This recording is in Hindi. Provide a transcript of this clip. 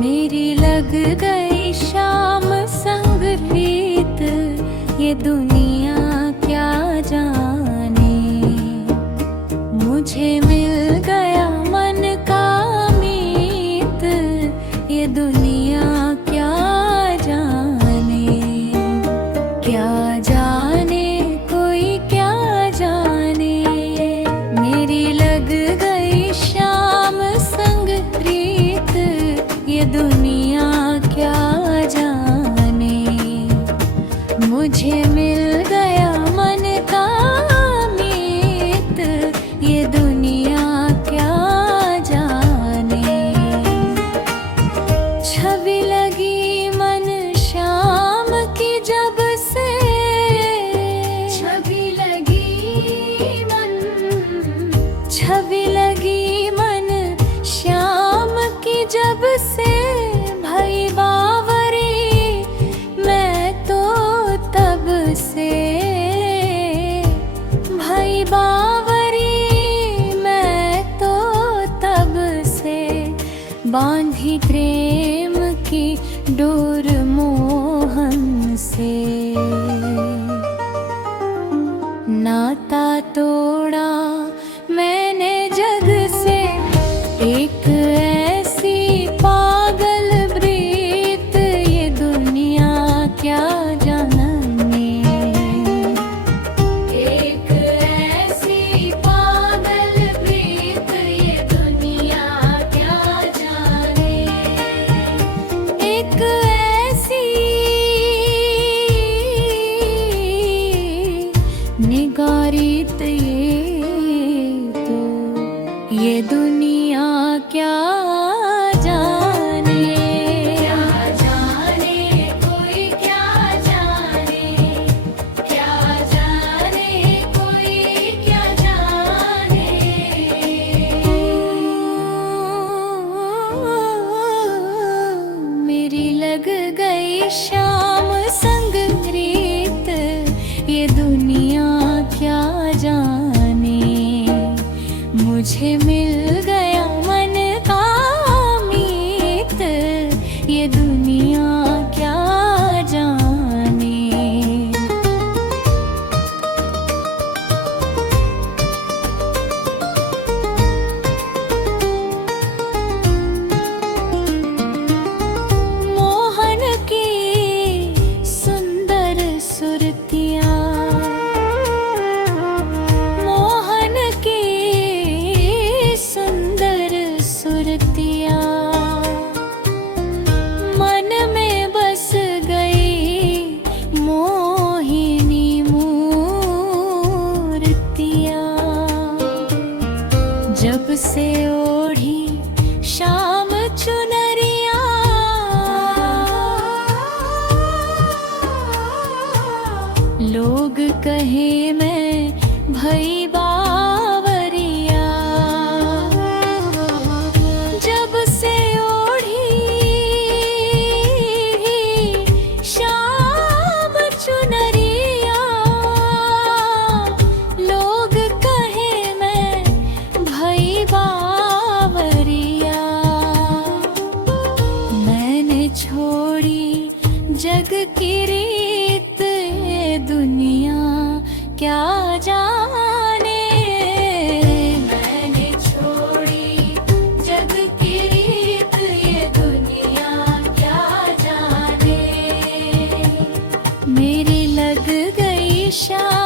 मेरी लग गई शाम संग प्रीत, ये दुनिया क्या जाने। मुझे मिल गया मन का मीत, ये दुनिया क्या जाने। क्या जाने कोई क्या जाने। मेरी लग गई शाम संग प्रीत, ये दुनिया क्या जाने। मुझे मिल गया मन का मीत, ये दुनिया क्या जाने। छवि लगी मन शाम की जब से, छवि लगी मन शाम की जब से। भई बावरी मैं तो तब से, भई बावरी मैं तो तब से। बांधी प्रेम की डोर मोहन से, नाता तोड़ा मैंने जग से। एक ऐसी पागल प्रीत, ये दुनिया क्या जाने। एक ऐसी पागल प्रीत, ये दुनिया क्या जाने। एक ऐसी निगारीत, ये दुनिया क्या जाने। क्या जाने कोई क्या जाने। क्या जाने कोई क्या जाने। मेरी लग गई शाम संग प्रीत, ये दुनिया क्या जाने। मुझे मिल गया मन का मीत, ये दुनिया क्या जाने। मोहन की सुंदर सुरतियाँ, मोहन की सुंदर सुरतियाँ मन में बस गई। मोहिनी मूर्तियाँ जब से ओढ़ी शाम चुनरिया। लोग कहे मैं भई बावरिया, जब से ओढ़ी शाम चुनरिया। लोग कहे मैं भई बावरिया। मैंने छोड़ी जग की रीत, ये दुनिया क्या जाने। मैंने छोड़ी जग की रीत, ये दुनिया क्या जाने। मेरी लग गई शाम